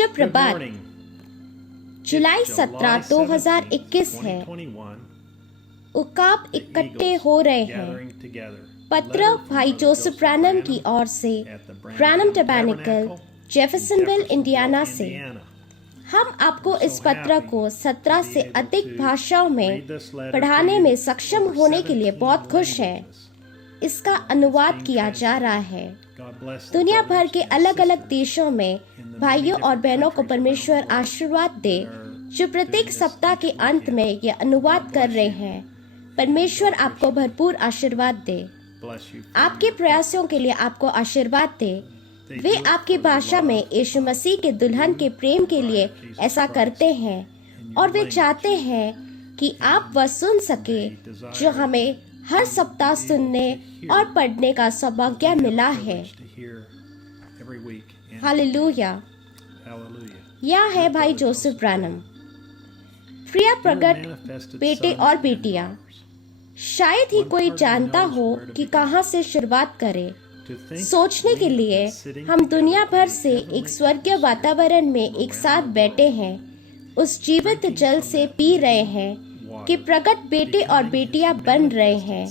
शुभ प्रभात। जुलाई 17, 2021 है। उकाब इकट्ठे हो रहे हैं। पत्र भाई जोसेफ ब्रैनम की ओर से, ब्रैनम टैबरनेकल, जेफरसनविल, इंडियाना से। हम आपको इस पत्र को 17 से अधिक भाषाओं में पढ़ाने में सक्षम होने के लिए बहुत खुश हैं। इसका अनुवाद किया जा रहा है। दुनिया भर के अलग अलग देशों में भाइयों और बहनों को परमेश्वर आशीर्वाद दे जो प्रत्येक सप्ताह के अंत में यह अनुवाद कर रहे हैं। परमेश्वर आपको भरपूर आशीर्वाद दे, आपके प्रयासों के लिए आपको आशीर्वाद दे। वे आपकी भाषा में यीशु मसीह के दुल्हन के प्रेम के लिए ऐसा करते हैं और वे चाहते हैं कि आप वह सुन सके जो हमें हर सप्ताह सुनने और पढ़ने का सौभाग्य मिला है। हालेलुया। यह है भाई जोसेफ ब्रैनम। प्रिय प्रगट बेटे और बेटियां, शायद ही कोई जानता हो कि कहां से शुरुआत करे। सोचने के लिए हम दुनिया भर से एक स्वर्गीय वातावरण में एक साथ बैठे हैं, उस जीवित जल से पी रहे हैं कि प्रगट बेटे और बेटियां बन रहे हैं।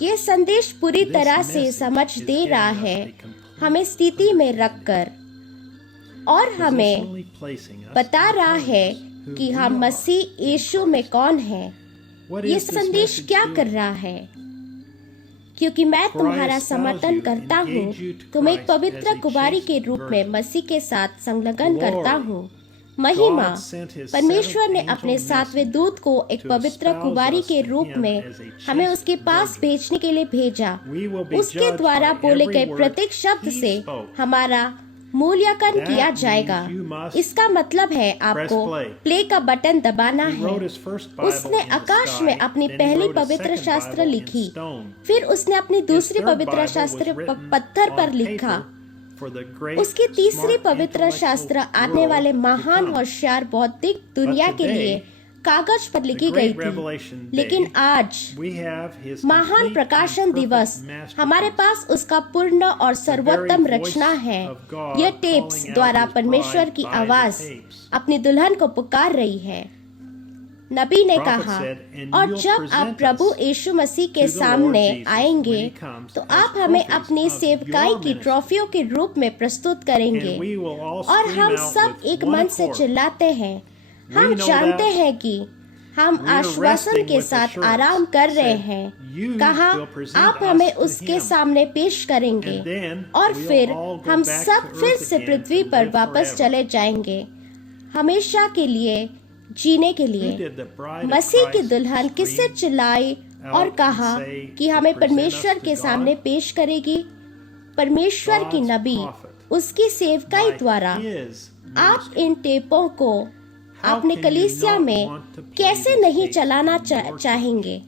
ये संदेश पूरी तरह से समझ दे रहा है हमें स्थिति में रखकर, और हमें बता रहा है कि हम मसीह यीशु में कौन हैं। ये संदेश क्या कर रहा है? क्योंकि मैं तुम्हारा समर्थन करता हूँ, तुम एक पवित्र कुमारी के रूप में मसीह के साथ संलग्न करता हूँ। महिमा, परमेश्वर ने अपने 7वें दूत को एक पवित्र कुमारी के रूप में हमें उसके पास भेजने के लिए भेजा। उसके द्वारा बोले गए प्रत्येक शब्द से हमारा मूल्यांकन किया जाएगा। इसका मतलब है आपको प्ले का बटन दबाना है। उसने आकाश में अपनी पहली पवित्र शास्त्र लिखी, फिर उसने अपनी दूसरी पवित्र शास्त्र पत्थर पर लिखा। उसकी तीसरी पवित्र शास्त्र आने वाले महान होशियार बौद्धिक दुनिया के लिए कागज पर लिखी गई थी। लेकिन आज महान प्रकाशन दिवस, हमारे पास उसका पूर्ण और सर्वोत्तम रचना है। यह टेप्स द्वारा परमेश्वर की आवाज अपनी दुल्हन को पुकार रही है। नबी ने कहा, और जब आप प्रभु यीशु मसीह के सामने आएंगे तो आप हमें अपनी सेवकाई की ट्रॉफियों के रूप में प्रस्तुत करेंगे। और हम सब एक मन से चिल्लाते हैं, हम जानते हैं कि हम आश्वासन के साथ आराम कर रहे हैं। कहा, आप हमें उसके सामने पेश करेंगे और फिर हम सब फिर से पृथ्वी पर वापस चले जाएंगे, हमेशा के लिए जीने के लिए। मसीह की दुल्हन किससे चिल्लाई और कहा कि हमें परमेश्वर के सामने पेश करेगी? परमेश्वर की नबी, उसकी सेवकाई द्वारा। आप इन टेपों को अपने कलीसिया में कैसे नहीं चलाना चाहेंगे?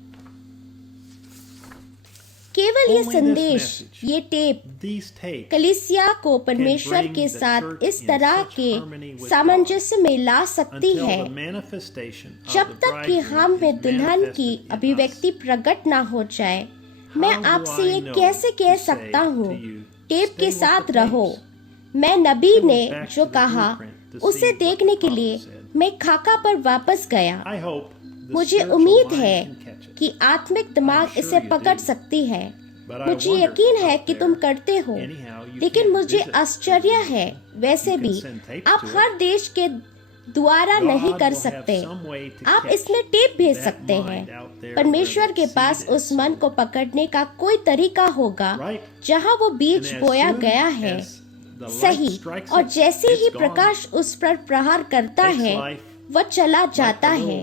केवल ये संदेश, ये टेप कलीसिया को परमेश्वर के साथ इस तरह के सामंजस्य में ला सकती है जब तक कि हम में दुल्हन की अभिव्यक्ति प्रकट ना हो जाए। मैं आपसे ये कैसे कह सकता हूँ, टेप के साथ रहो। मैं नबी ने जो कहा उसे देखने के लिए मैं खाका पर वापस गया। मुझे उम्मीद है कि आत्मिक दिमाग इसे पकड़ सकती है। मुझे यकीन है कि तुम करते हो, लेकिन मुझे आश्चर्य है, वैसे भी आप हर देश के द्वारा नहीं कर सकते। आप इसमें टेप भेज सकते हैं। परमेश्वर के पास उस मन को पकड़ने का कोई तरीका होगा जहां वो बीज बोया गया है। सही, और जैसे ही प्रकाश उस पर प्रहार करता है वह चला जाता है,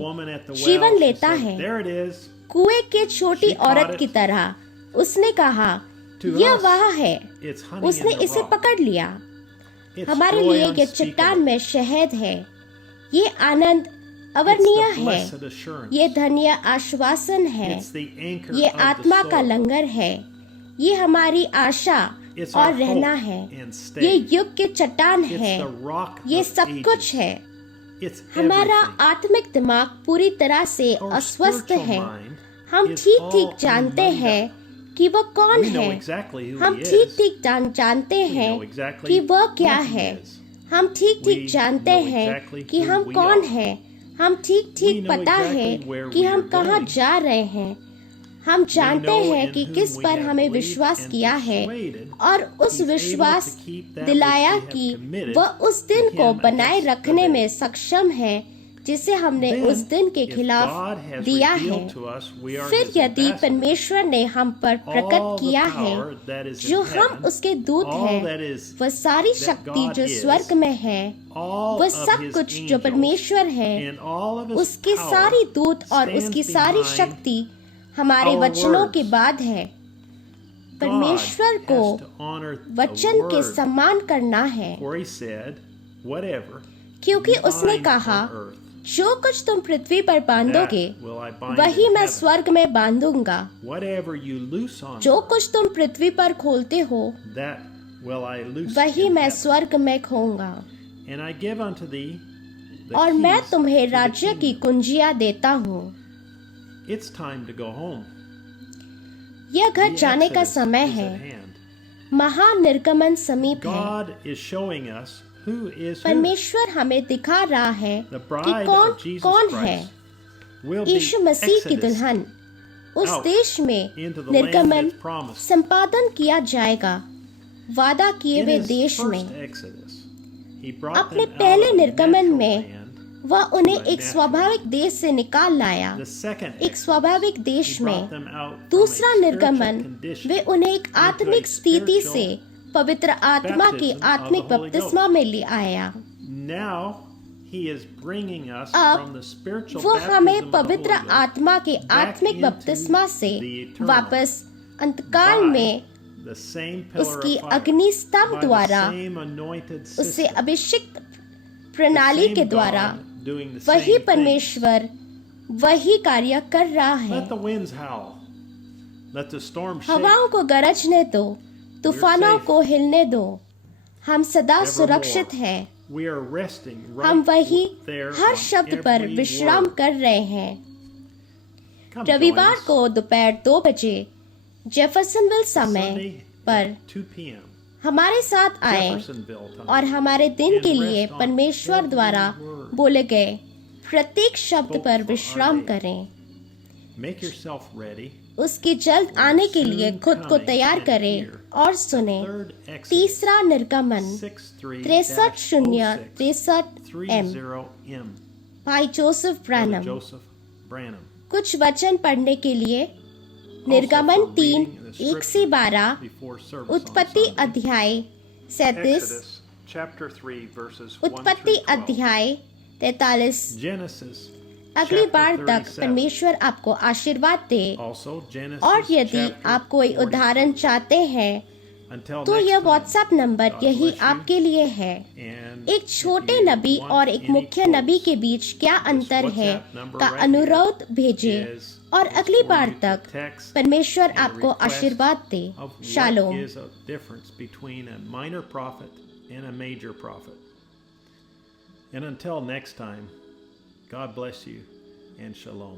जीवन लेता है। कुएं के छोटी औरत की तरह उसने कहा, यह वह है। उसने इसे पकड़ लिया। हमारे लिए यह चट्टान में शहद है। ये आनंद अवर्णीय है। ये धन्य आश्वासन है। ये आत्मा का लंगर है। ये हमारी आशा और रहना है। ये युग के चट्टान है। ये सब कुछ है। हमारा आत्मिक दिमाग पूरी तरह से अस्वस्थ है। हम ठीक ठीक जानते हैं कि वह कौन है। हम ठीक ठीक जानते हैं कि वह क्या है। हम ठीक ठीक जानते हैं कि हम कौन हैं। हम ठीक ठीक पता है कि हम कहाँ जा रहे हैं। हम जानते हैं कि किस पर हमें विश्वास किया है और उस विश्वास दिलाया कि वह उस दिन को बनाए रखने में सक्षम है जिसे हमने उस दिन के खिलाफ दिया है। फिर यदि परमेश्वर ने हम पर प्रकट किया है जो हम उसके दूत हैं, वह सारी शक्ति जो स्वर्ग में है, वह सब कुछ जो परमेश्वर है, उसके सारी दूत और उसकी सारी शक्ति हमारे वचनों के बाद है। परमेश्वर को वचन के सम्मान करना है, क्योंकि उसने कहा जो कुछ तुम पृथ्वी पर बांधोगे वही मैं स्वर्ग में बांधूंगा, जो कुछ तुम पृथ्वी पर खोलते हो वही मैं स्वर्ग में खोऊंगा। और मैं तुम्हें राज्य की कुंजियां देता हूँ। यह घर जाने का समय है। महानिर्गमन समीप है। परमेश्वर हमें दिखा रहा है कि कौन कौन है। यीशु मसीह की दुल्हन उस देश में निर्गमन संपादन किया जाएगा, वादा किए हुए देश में। अपने पहले निर्गमन में वह उन्हें एक स्वाभाविक देश से निकाल लाया, एक स्वाभाविक देश में। दूसरा निर्गमन वे उन्हें एक आत्मिक स्थिति से पवित्र आत्मा के आत्मिक बपतिस्मा में ले आया। अब वो हमें पवित्र आत्मा के आत्मिक बपतिस्मा से वापस अंतकाल में उसकी अग्नि स्तंभ द्वारा, उससे अभिषिक्त प्रणाली के द्वारा वही परमेश्वर वही कार्य कर रहा है। हवाओं को गरजने दो, तूफानों को हिलने दो। हम सदा सुरक्षित हैं। हम वही हर शब्द पर विश्राम कर रहे हैं। रविवार को दोपहर 2 बजे जेफरसनविल समय पर हमारे साथ आए और हमारे दिन के लिए परमेश्वर द्वारा बोले गए प्रत्येक शब्द पर विश्राम करें। उसके जल्द आने के लिए खुद को तैयार करें और सुने। तीसरा निर्गमन 63-063 भाई जोसेफ ब्रैनम। कुछ वचन पढ़ने के लिए निर्गमन 3:1-12, उत्पत्ति अध्याय 37, उत्पत्ति अध्याय 43। अगली बार तक परमेश्वर आपको आशीर्वाद दे। और यदि आप कोई उदाहरण चाहते हैं तो यह व्हाट्सएप नंबर यही आपके लिए है। एक छोटे नबी और एक मुख्य नबी के बीच क्या अंतर है का अनुरोध भेजें। और अगली बार तक परमेश्वर आपको आशीर्वाद दे। Shalom. And until next time, God bless you and shalom.